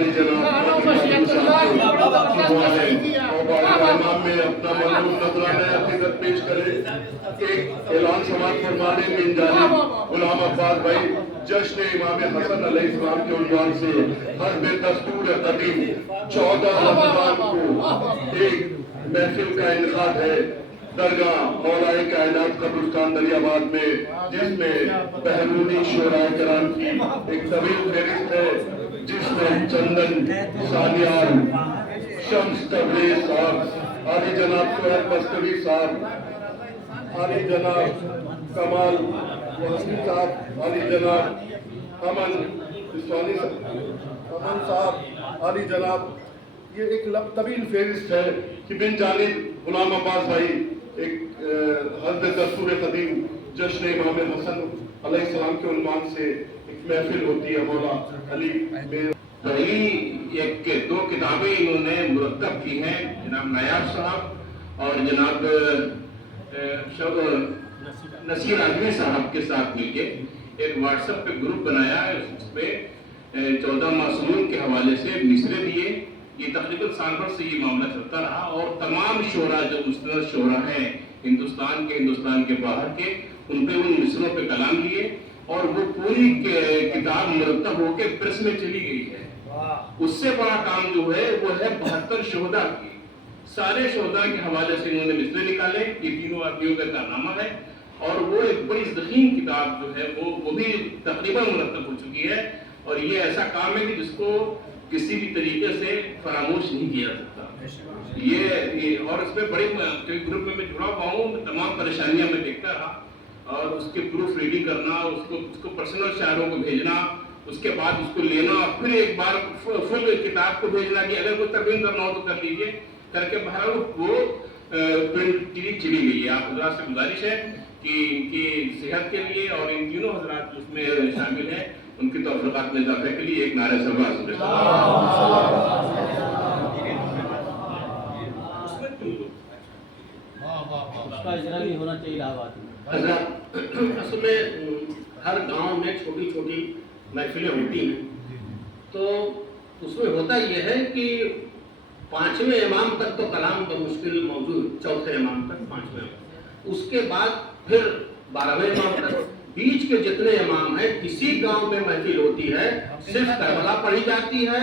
علی جناب امام میں اپنا مضمون نذرانہ عقیدت پیش کرے. ایک اعلان سماعت فرمانے من جانب غلام عباس بھائی جشن امام حسن علیہ السلام کے عنوان سے حسب دستور قدیم 14 رمضان کو ایک محفل کا انعقاد ہے درگاہ مولائے کائنات قبرستان دریا آباد میں، جس میں بہرونی شعراء کرام کی ایک طویل فہرست ہے، جس میں چندن سانیار، شمس تبریز صاحب، عالی جناب سہیل بستوی صاحب، عالی جناب کمال وحشی صاحب، عالی جناب امن اسوانی صاحب، عالی جناب. یہ ایک طویل فہرست ہے کہ بن جانب غلام عباس بھائی ایک حسب دستور قدیم جشن امام حسن علیہ السلام کے عنوان سے ایک محفل ہوتی ہے. مولا علی پہلی ایک دو کتابیں انہوں نے مرتب کی ہیں جناب نایاب صاحب اور جناب نصیر اعظمی صاحب کے ساتھ مل کے ایک واٹس ایپ پہ گروپ بنایا ہے. اس پہ 14 معصومین کے حوالے سے مصرے دیے. یہ تقریباً سال بھر سے یہ معاملہ چلتا رہا اور تمام شعراء جو مستند شعراء ہیں ہندوستان کے باہر کے، ان پہ ان مصروں پہ کلام لیے اور وہ پوری کتاب مرتب ہو کے پریس میں چلی گئی ہے. اس سے بڑا کام جو ہے وہ ہے 72 شہداء کی. سارے شہداء کے حوالے سے انہوں نے مصرے نکالے. یہ تینوں آدمیوں کا کارنامہ ہے اور وہ ایک بڑی ضخیم کتاب جو ہے وہ بھی تقریباً مرتب ہو چکی ہے. اور یہ ایسا کام ہے کہ جس کو کسی بھی طریقے سے فراموش نہیں کیا سکتا. یہ اور اس میں بڑے گروپ میں جڑا ہوا ہوں. تمام پریشانیاں میں دیکھتا رہا اور اس کے پروف ریڈنگ کرنا، اس کو پرسنل شاعروں کو بھیجنا، اس کے بعد اس کو لینا، پھر ایک بار فل کتاب کو بھیجنا کہ اگر کوئی ترمیم کرنا ہو تو کر لیجیے کر کے بہرحال وہ پرنٹ چلی گئی ہے. آپ حضرات سے گزارش ہے کہ ان کی صحت کے لیے اور ان تینوں حضرات اس میں شامل ہیں ان کی توفیقات میں اضافے کے لیے ایک نعرہ سربراہ حضرات. اصل میں ہر گاؤں میں چھوٹی چھوٹی محفلیں ہوتی ہیں تو اس میں ہوتا یہ ہے کہ 5ویں امام تک تو کلام بمشکل موجود، 4تھے امام تک 5ویں، اس کے بعد پھر 12ویں امام تک. بیچ کے جتنے امام ہیں کسی گاؤں میں محفل ہوتی ہے صرف کربلا پڑھی جاتی ہے،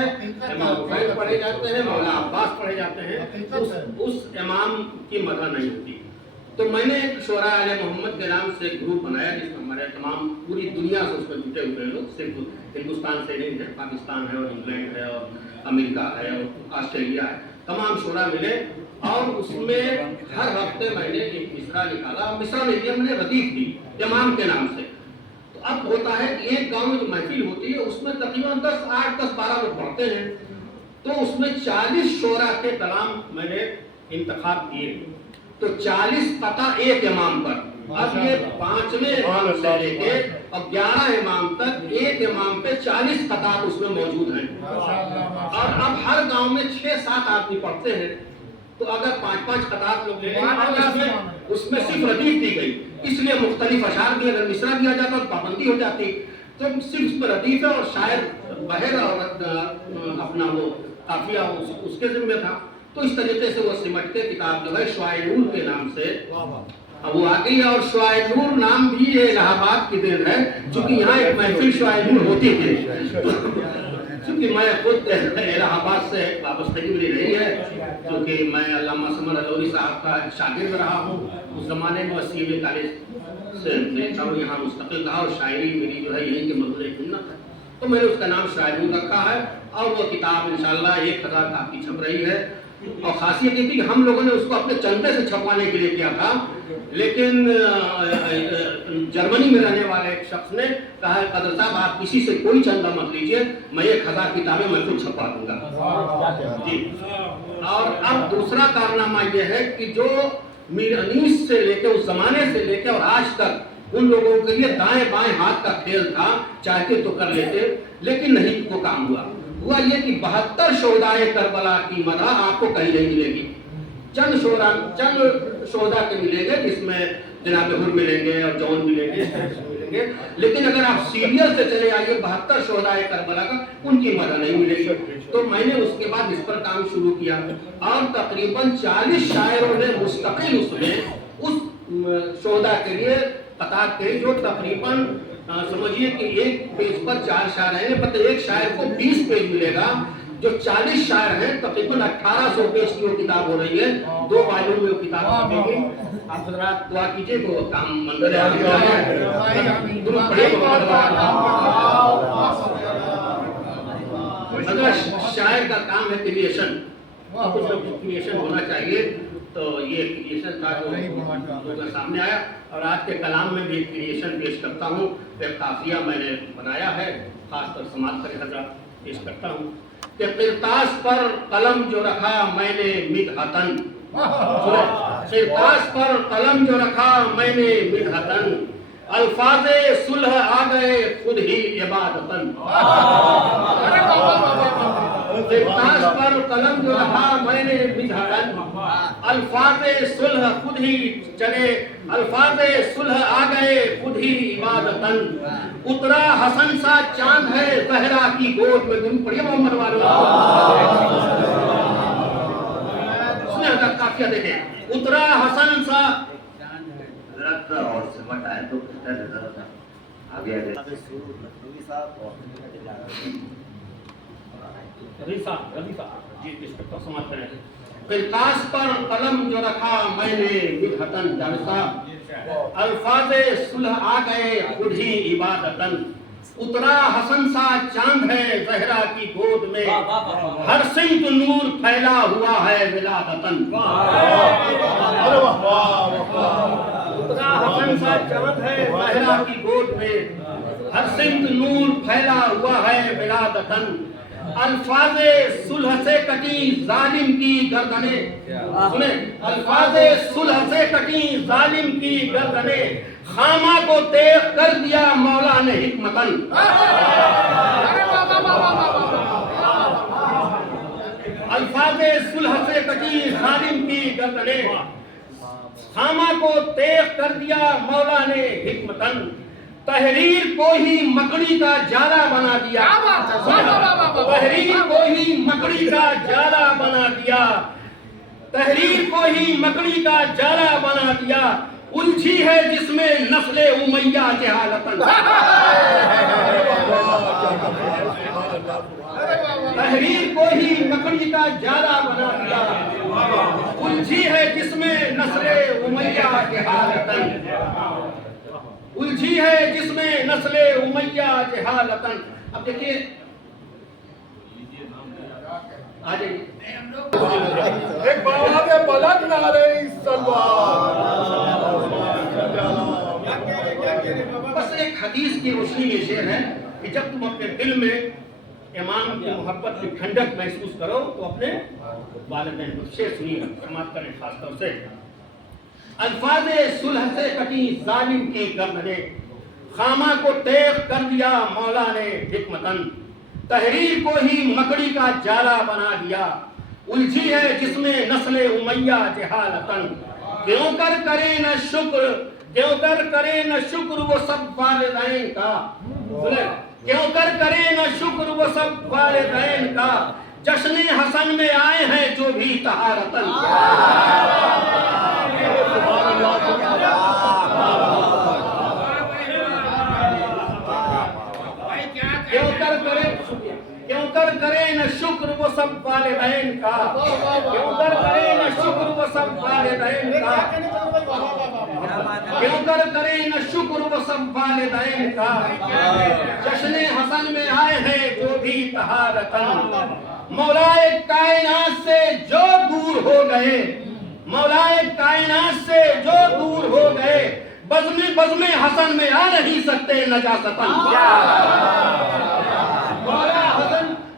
امام حسین پڑھے جاتے ہیں، مولا عباس پڑھے جاتے ہیں، اس امام کی مدح نہیں ہوتی. تو میں نے ایک شعراء آل محمد کے نام سے ایک گروپ بنایا جس میں ہمارے تمام پوری دنیا سے اس میں جٹے ہوئے ہیں لوگ، صرف ہندوستان سے نہیں ہے، پاکستان ہے اور انگلینڈ ہے اور امریکہ ہے اور آسٹریلیا ہے، تمام شعراء ملے اور اس میں ہر ہفتے میں نے ایک مصرع نکالا. مصرع نہیں دیا، میں نے ردیف دی امام کے نام سے. تو اب ہوتا ہے کہ ایک گاؤں میں جو محفل ہوتی ہے اس میں تقریباً 8 10 12 لوگ پڑھتے ہیں، تو اس میں 40 شعراء کے کلام میں نے انتخاب کیے. تو 40 قطع ایک امام پر. اب یہ 5ویں امام سے لے کے اب 11 امام تک ایک امام پہ 40 قطعات اس میں موجود ہیں. اور اب ہر گاؤں میں 6-7 آدمی پڑھتے ہیں، تو اگر 5-5 قطعات لوگ لے لیں اس میں صرف ردیف دی گئی. اس لیے مختلف اشعار بھی اگر مصرع دیا جاتا تو پابندی ہو جاتی. تو صرف اس میں ردیف ہے اور شاعر بہر اور اپنا وہ قافیہ اس کے ذمہ تھا. تو اس طریقے سے وہ سمٹ کے کتاب جو ہے شعاع نور کے نام سے وہ آ گئی. اور شعاع نور نام بھی یہ الہ آباد کی دین ہے، چونکہ یہاں ایک محفل شعاع نور ہوتی تھی. چونکہ میں خود الہ آباد سے وابستگی ملی رہی ہے، کیونکہ میں علامہ سمر الوری صاحب کا شاگرد رہا ہوں. اس زمانے میں وسیع کالج سے یہاں مستقل رہا اور شاعری میری جو ہے یہیں کے مدعو سنت ہے. تو میں نے اس کا نام شعاع نور رکھا ہے اور وہ کتاب انشاءاللہ 1000 کاپی چھپ رہی ہے. اور خاصیت یہ تھی کہ ہم لوگوں نے اس کو اپنے چندے سے چھپوانے کے لیے کیا تھا، لیکن جرمنی میں رہنے والے ایک شخص نے کہا قدر صاحب آپ کسی سے کوئی چندہ مت لیجیے، میں 1000 کتابیں میں خود چھپا دوں گا. جی. اور اب دوسرا کارنامہ یہ ہے کہ جو میر انیس سے لے کے اس زمانے سے لے کے اور آج تک ان لوگوں کے لیے دائیں بائیں ہاتھ کا کھیل تھا، چاہتے تو کر لیتے لیکن نہیں وہ کام ہوا یہ کہ 72 شہدائے کربلا کی مدح آپ کو کہیں نہیں ملے گی. چند شہداء کے ملیں گے جس میں جناب حر ملیں گے اور جون ملیں گے. ملیں گے، لیکن اگر آپ سیریل سے چلے آئیے 72 شہدائے کربلا کا، ان کی مدد نہیں ملے گی۔ تو میں نے اس کے بعد اس پر کام شروع کیا اور تقریباً 40 شاعروں نے مستقل اس میں اس شہداء کے لیے قطعات کہی، جو تقریباً سمجھیے کہ ایک پیج پر 4 شاعر ہیں، پتہ ایک شاعر کو 20 پیج ملے گا، جو 40 شاعر ہیں تقریباً 1800 پیج کی وہ کتاب ہو رہی ہے، 2 والیوم میں وہ کتاب چھپے گی۔ آپ حضرات دعا کیجئے کہ وہ کام منظر عالی آئے۔ اگر شاعر کا کام ہے کریشن، کچھ کریشن ہونا چاہیے، تو یہ کریشن تھا جو لوگوں کے سامنے آیا، اور آج کے کلام میں بھی کریشن پیش کرتا ہوں۔ ایک قافیہ میں نے بنایا ہے، خاص طور سماعت کرے حضرات، پیش کرتا ہوں کہ قرطاس پر قلم جو رکھا میں نے مدحتن، قرطاس پر قلم جو رکھا میں نے مدحتن، الفاظ صلح آ گئے خود ہی عبادتن، قرطاس پر قلم جو رکھا میں نے مدحتن، الفاظ صلح خود ہی چلے، الفاظ صلح آ گئے خود ہی عبادتن، اترا حسن سا چاند ہے زہرا کی گود میں، تم پڑھیے محمد والو، سنیں حضرت قافیہ دیکھیں، اترا حسن سا حضرت اور سمٹ آئے تو آگے آگے قرطاس پر قلم جو رکھا میں نے مدحتن، جارسا الفاظ صلح آ گئے خود ہی عبادتن، اترا حسن سا چاند ہے زہرا کی گود میں، ہر سمت نور پھیلا ہوا ہے ولادتن، اترا حسن سا چاند ہے زہرا کی گود میں، ہر سمت نور پھیلا ہوا ہے ولادتن، الفاظ صلح سے کٹی ظالم کی گردنیں، سنیں، الفاظ صلح سے کٹی ظالم کی گردنیں، خامہ کو تیغ کر دیا مولا نے حکمتن، الفاظ صلح سے کٹی ظالم کی گردنیں، خامہ کو تیغ کر دیا مولا نے حکمتن، تحریر کو ہی مکڑی کا جالا بنا دیا، تحریر کو ہی مکڑی کا جالا بنا دیا، تحریر کو ہی مکڑی کا جالا بنا دیا، الجھی ہے جس میں نسل امیہ جہالتن، تحریر کو ہی مکڑی کا جالا بنا دیا، الجھی ہے جس میں نسل امیہ جہالتن، الجھی ہے جس میں نسل امیہ جہالتن۔ اب دیکھیے آجائیے ایک بات بلند نعرہ سلوات، بس ایک حدیث کی روشنی یہ شعر ہے کہ جب تم اپنے دل میں امام کی محبت کی ٹھنڈک محسوس کرو تو اپنے والدین کو شعر سنیے، سماعت کریں خاص طور سے، الفاظ صلح سے کٹی ظالم کی گردنیں، خامہ کو تیغ کر دیا مولا نے حکمتن، تحریر کو ہی مکڑی کا جالا بنا دیا، الجھی ہے جس میں نسل امیہ جہالتن، کیوں کر کرے نہ شکر، کیوں کر کرے نہ شکر وہ سب والدین کا، کیوں کر کرے نہ شکر وہ سب والدین کا، جشن حسن میں آئے ہیں جو بھی طہارتن، کیوں کر کرے نہ شکر وہ سب والدین کا، کیوں کر کرے نہ شکر وہ سب والدین کا، کیوں کر کرے نہ شکر وہ سب والدین کا، جشن حسن میں آئے ہیں جو بھی طہارتن، مولائے کائنات سے جو دور ہو گئے، مولائے کائنات سے جو دور ہو گئے، بزم حسن میں آ نہیں سکتے نجاستن،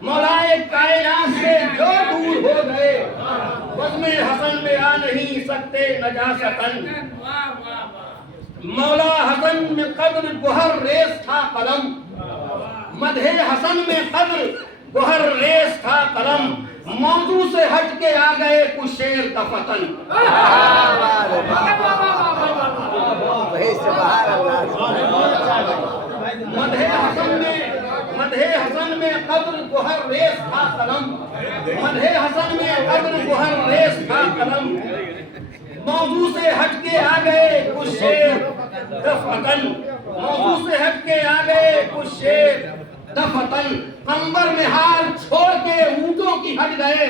مولائے کائنات سے جو دور ہو گئے، بزم حسن میں آ نہیں سکتے نجاستن، مولا حسن میں قدر گوہر ریز تھا قلم، مدح حسن میں قدر گوہر ریز تھا قلم، موضوع سے ہٹ کے آ گئے کچھ شعر کا فتن، مدح حسن میں قدر گوہر ریس تھا قلم، مدح حسن میں قدر گوہر ریس تھا قلم، موضوع سے ہٹ کے آ گئے کچھ شعر دفعتاً، موضوع سے ہٹ کے آ گئے کچھ شعر دفعتاً، قنبر میں ہار چھوڑ کے اونٹوں کی ہٹ گئے،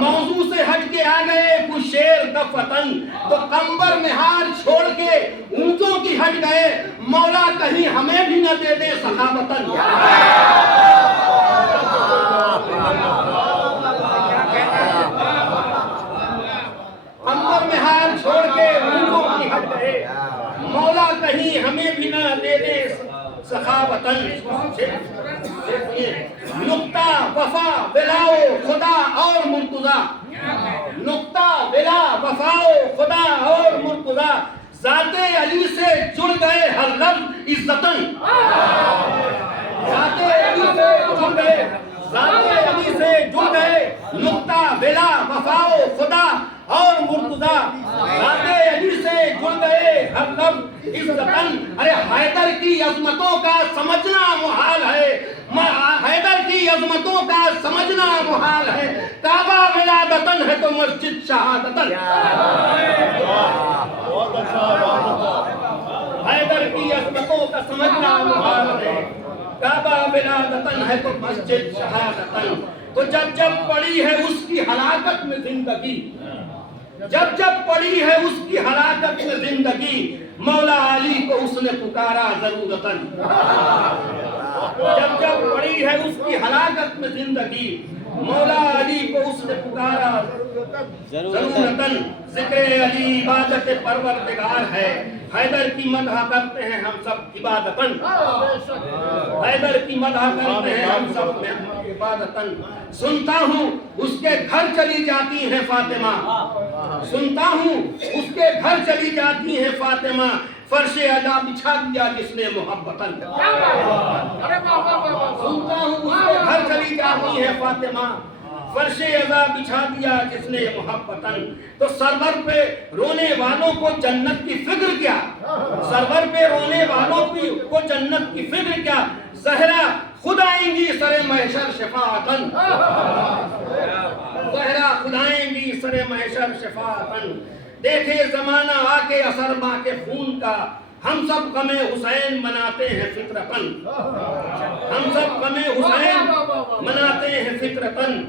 موضوع سے ہٹ کے آ گئے کچھ شعر دفعتاً، تو قنبر میں ہار چھوڑ کے اونٹوں کی ہٹ گئے، مولا کہیں ہمیں بھی نہ دے دے سخاوتاً۔ قنبر میں ہار چھوڑ کے اونٹوں کی ہٹ گئے، مولا کہیں ہمیں بھی نہ دے دے سخاوتاً۔ نقطہ وفا بلاؤ خدا اور مرتضی، نقطہ بلا وفاؤ خدا اور مرتضی، ذات علی سے جڑ گئے ہر لفظ عزتاً، ذات علی سے جڑ گئے، ذات علی سے جڑ گئے، نقطہ بلا وفاؤ خدا اور مرتضی، ذات علی سے جڑ گئے ہر لفظ عزتاً۔ ارے حیدر کی عظمتوں کا سمجھنا محال ہے، حیدر کی عظمتوں کا سمجھنا محال ہے، کعبہ ولادتاً ہے تو مسجد شہادتاً۔ حیدر کی عظمتوں کا سمجھنا محال ہے، کعبہ ولادتاً ہے تو مسجد شہادتاً۔ تو جب جب پڑی ہے اس کی ہلاکت میں زندگی، جب جب پڑی ہے اس کی ہلاکت میں زندگی، مولا علی کو اس نے پکارا ضرورتاً، جب جب پڑی ہے اس کی ہلاکت میں زندگی، مولا علی کو اس نے پکارا ضرورتاً۔ ذکر علی عبادت پروردگار ہے، حیدر کی مدح کرتے ہیں ہم سب عبادتاً، حیدر کی مدح کرتے ہیں ہم سب عبادتاً۔ سنتا ہوں اس کے گھر چلی جاتی ہیں فاطمہ، سنتا ہوں اس کے گھر چلی جاتی ہیں فاطمہ، فرش ادا بچھا دیا جس نے محبتاً، سنتا ہوں اس کے گھر چلی جاتی ہے فاطمہ، فرش ادا بچھا دیا جس نے محبتاً۔ تو سرور پہ رونے والوں کو جنت کی فکر کیا، سرور پہ رونے والوں کو جنت کی فکر کیا، زہرا خود آئیں گی سر محشر شفاعتاً، زہرا خود آئیں گی سر محشر شفاعتاً۔ دیکھے زمانہ آ کے اثر ماں کے خون کا، ہم سب غم حسین مناتے ہیں فطرتاً، ہم سب غم حسین مناتے ہیں فطرتاً۔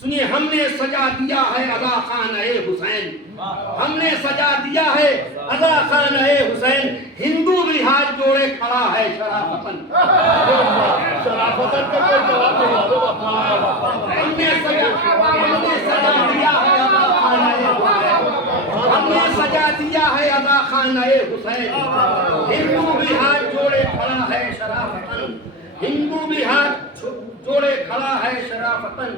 سنیے ہم نے سجا دیا ہے عزا خانہ حسین، ہم نے سجا دیا ہے عزا خانہ حسین، ہندو بھی ہاتھ جوڑے کھڑا ہے شرافتاً، ہم نے سجا دیا ہے عزا خانہ حسین، ہم نے سجا دیا ہے عزا خانہ حسین، ہندو بھی ہاتھ جوڑے کھڑا ہے شرافتاً، ہندو بھی ہاتھ جوڑے کھڑا ہے شرافتاً۔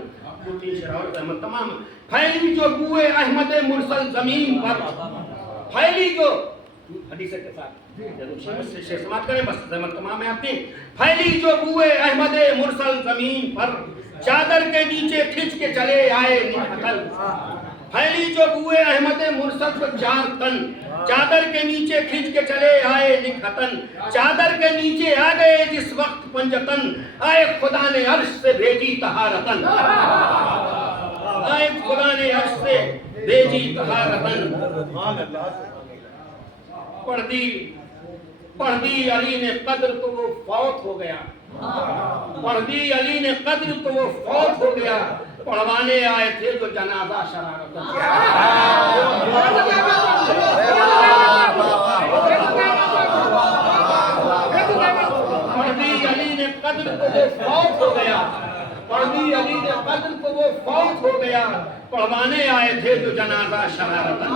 تمام پھیلی جو بوئے احمد مرسل زمین پر، پھیلی جو حدیث کے ساتھ سماعت کریں بس تمام ہے آپ کی، پھیلی جو بوئے احمد مرسل زمین پر، چادر کے نیچے کھنچ کے چلے آئے نکھتن، پھیلی جو بوئے احمد مرسل پر 4 تن، چادر کے نیچے کھنچ کے چلے آئے نکھتن، چادر کے نیچے آ گئے جس وقت پنجتن، آئے خدا نے عرش سے بھیجی طہارتن، آئے خدا نے عرش سے بھیجی طہارتن۔ پڑھ دی علی نے قدر تو وہ فوت ہو گیا، پڑھ دی علی نے قدر تو وہ فوت ہو گیا، پڑھوانے آئے تھے جو جنازہ شرارتن، پڑھ دی علی نے قدر تو وہ فوت ہو گیا، پڑھ دی علی نے قدر تو وہ فوت ہو گیا، پڑھوانے آئے تھے جو جنازہ شرارتن۔